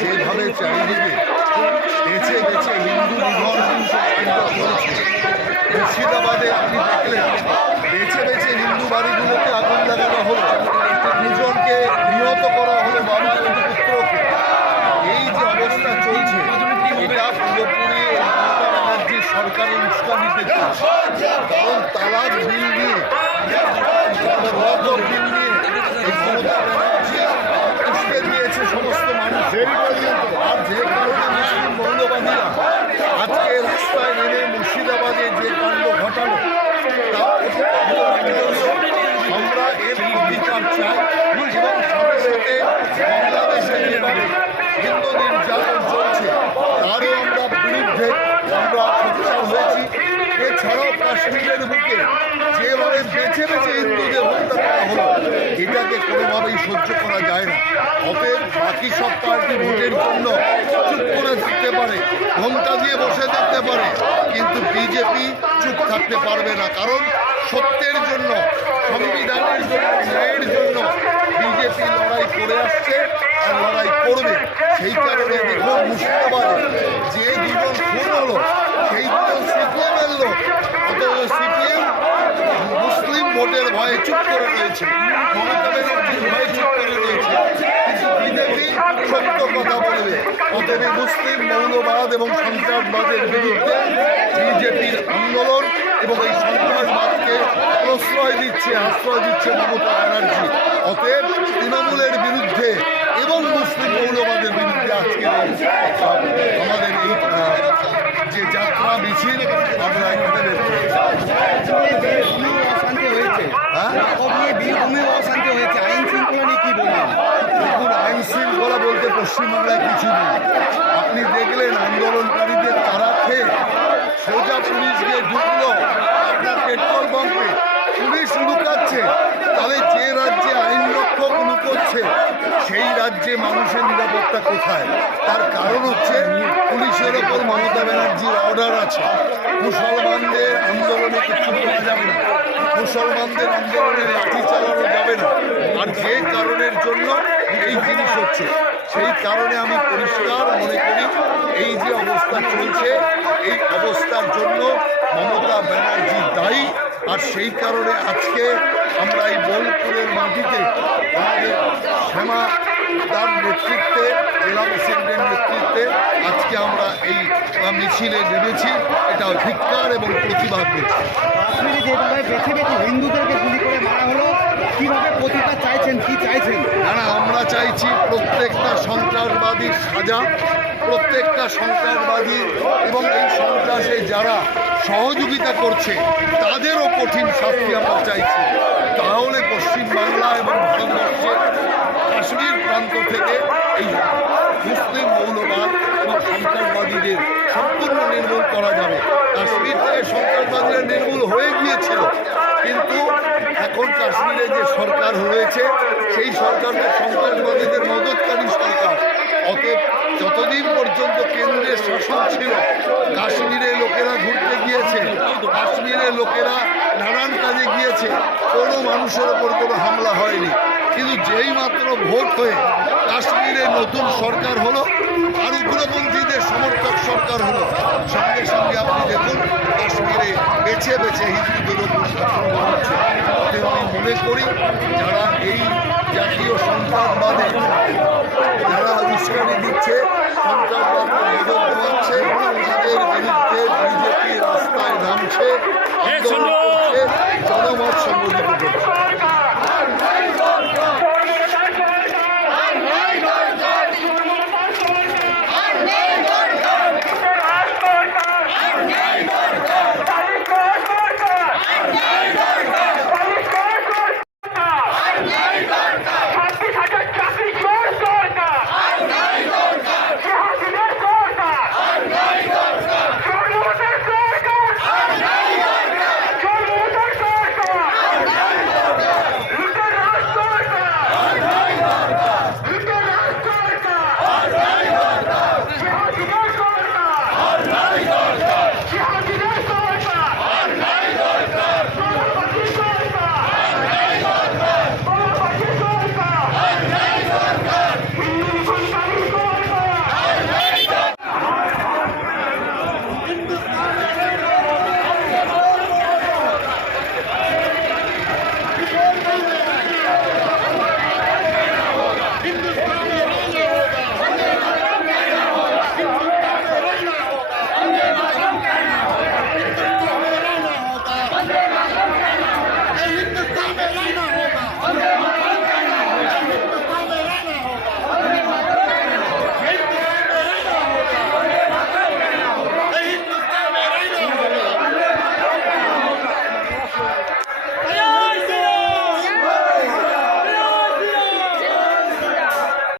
যেভাবে চারিদিকে বেছে বেছে হিন্দু বিধর্মী মুর্শিদাবাদে আপনি দেখলেন বেছে বেছে হিন্দু বাড়িগুলোকে আগুন লাগানো হলো, দুজনকে নিহত করা হলো, বাবা পুত্রকে। এই যে অবস্থা চলছে এটা পুরোপুরি মমতা ব্যানার্জির সরকারের উস্কানিতে চলছে। কারণ তালাক বিল নিয়ে বিল নিয়ে এই মমতা ব্যানার্জি উস্কে দিয়েছে সমস্ত মানুষের। আর যে কারণে মুসলিম মৌলবাদীরা আজকে রাস্তায় নেমে মুর্শিদাবাদে যে কাণ্ড ঘটালো আমরা এর অধিকার চাই এবং সাথে সাথে বাংলাদেশে যেভাবে হিন্দু নির্যাতন চলছে তারও আমরা বিরুদ্ধে আমরা সোচ্চার হয়েছি। এছাড়াও কাশ্মীরের বুকে যেভাবে বেছে বেছে হিন্দুদের হত্যা করা হলো এটাকে কোনোভাবেই সহ্য করা যায় না। অতএব বাকি সব পার্টি ভোটের জন্য চুপ করে থাকতে পারে, ঘোমটা দিয়ে বসে থাকতে পারে, কিন্তু বিজেপি চুপ থাকতে পারবে না। কারণ সত্যের জন্য, সংবিধানের জন্য, ন্যায়ের জন্য বিজেপি লড়াই করে আসছে আর লড়াই করবে। সেই কারণে দেখুন মুর্শিদাবাদে যে দুজন খুন হলো সেই দুজন সিপিএমের লোক, অথচ সিপিএম মুসলিম ভোটের ভয়ে চুপ করে রয়েছে, মমতা ব্যানার্জির ভয়ে চুপ করে রয়েছে, কিন্তু বিজেপি সত্য কথা বলবে। অতএব মুসলিম মৌলবাদ এবং সন্ত্রাসবাদের বিরুদ্ধে বিজেপির আন্দোলন এবং এই সন্ত্রাসবাদকে প্রশ্রয় দিচ্ছে, আশ্রয় দিচ্ছে মমতা ব্যানার্জি। অতএব তৃণমূলের বিরুদ্ধে এবং মুসলিম মৌলবাদের বিরুদ্ধে আজকে আমাদের এই যে যাত্রা মিছিল আমরা এখানে অশান্তি হয়েছে, অশান্তি হয়েছে, আইন শৃঙ্খলা নিয়ে কি বলবেন? দেখুন, আইন শৃঙ্খলা বলতে পশ্চিমবাংলায় কিছু নেই। আপনি দেখলেন আন্দোলনকারীদের তারা খেয়ে সোজা পুলিশ গিয়ে ঢুকলো আপনার পেট্রোল পাম্পে, পুলিশ লুকাচ্ছে। তাহলে যে রাজ্যে আইন রক্ষক লুকোচ্ছে সেই রাজ্যে মানুষের নিরাপত্তা কোথায়? তার কারণ হচ্ছে পুলিশের ওপর মমতা ব্যানার্জির অর্ডার আছে। মুসলমানদের আন্দোলনে কিছু করা যাবে না, মুসলমানদের আন্দোলনে লাঠি চালানো যাবে না। আর যে কারণের জন্য এই জিনিস হচ্ছে সেই কারণে আমি পরিষ্কার মনে করি এই যে অবস্থা চলছে এই অবস্থার জন্য মমতা ব্যানার্জি দায়ী। আর সেই কারণে আজকে আমরা এই বোলপুরের মাটিতে আমাদের শ্যামা তার নেতৃত্বে, জেলা প্রেসিডেন্টের নেতৃত্বে আজকে আমরা এই মিছিলে নেমেছি। এটা ধিক্কার এবং প্রতিবাদ করছি। কাশ্মীরে যেভাবে বেছে বেছে হিন্দুদেরকে গুলি করে মারা হলো, কিভাবে প্রতিবাদ চাইছেন, কি চাইছেন? না, আমরা চাইছি প্রত্যেকটা সন্ত্রাসবাদীর সাজা, প্রত্যেকটা সন্ত্রাসবাদী এবং এই সন্ত্রাসে যারা সহযোগিতা করছে তাদেরও কঠিন শাস্তি আমরা চাইছি। তাহলে পশ্চিমবাংলা এবং ভারতবর্ষের কাশ্মীর প্রান্ত থেকে এই মুসলিম মৌলবাদ এবং সন্ত্রাসবাদীদের সম্পূর্ণ নির্মূল করা যাবে। কাশ্মীর থেকে সন্ত্রাসবাদীরা নির্মূল হয়ে গিয়েছিল, কিন্তু এখন কাশ্মীরে যে সরকার রয়েছে সেই সরকারটা সন্ত্রাসবাদীদের মদতকারী সরকার। অতএব যতদিন পর্যন্ত কেন্দ্রের শাসন ছিল কাশ্মীরে লোকেরা ঘুরতে গিয়েছে, কাশ্মীরে লোকেরা নানান কাজে গিয়েছে, কোনো মানুষের ওপর কোনো হামলা হয়নি। কিন্তু যেই মাত্র ভোট হয়ে কাশ্মীরে নতুন সরকার হলো আর উগ্রপন্থীদের সমর্থক সরকার হলো, সঙ্গে সঙ্গে আপনি দেখুন কাশ্মীরে বেছে বেছে হিন্দুদের ওপর আক্রমণ হচ্ছে। আমি মনে করি যারা এই জাতীয় সন্ত্রাসবাদে যারা উস্কানি দিচ্ছে, সন্ত্রাসবাদকে মদত দেওয়াচ্ছে, তাদের বিরুদ্ধে বিজেপি রাস্তায় নামছে, আন্দোলন করছে, জনমত সংগঠিত করছে।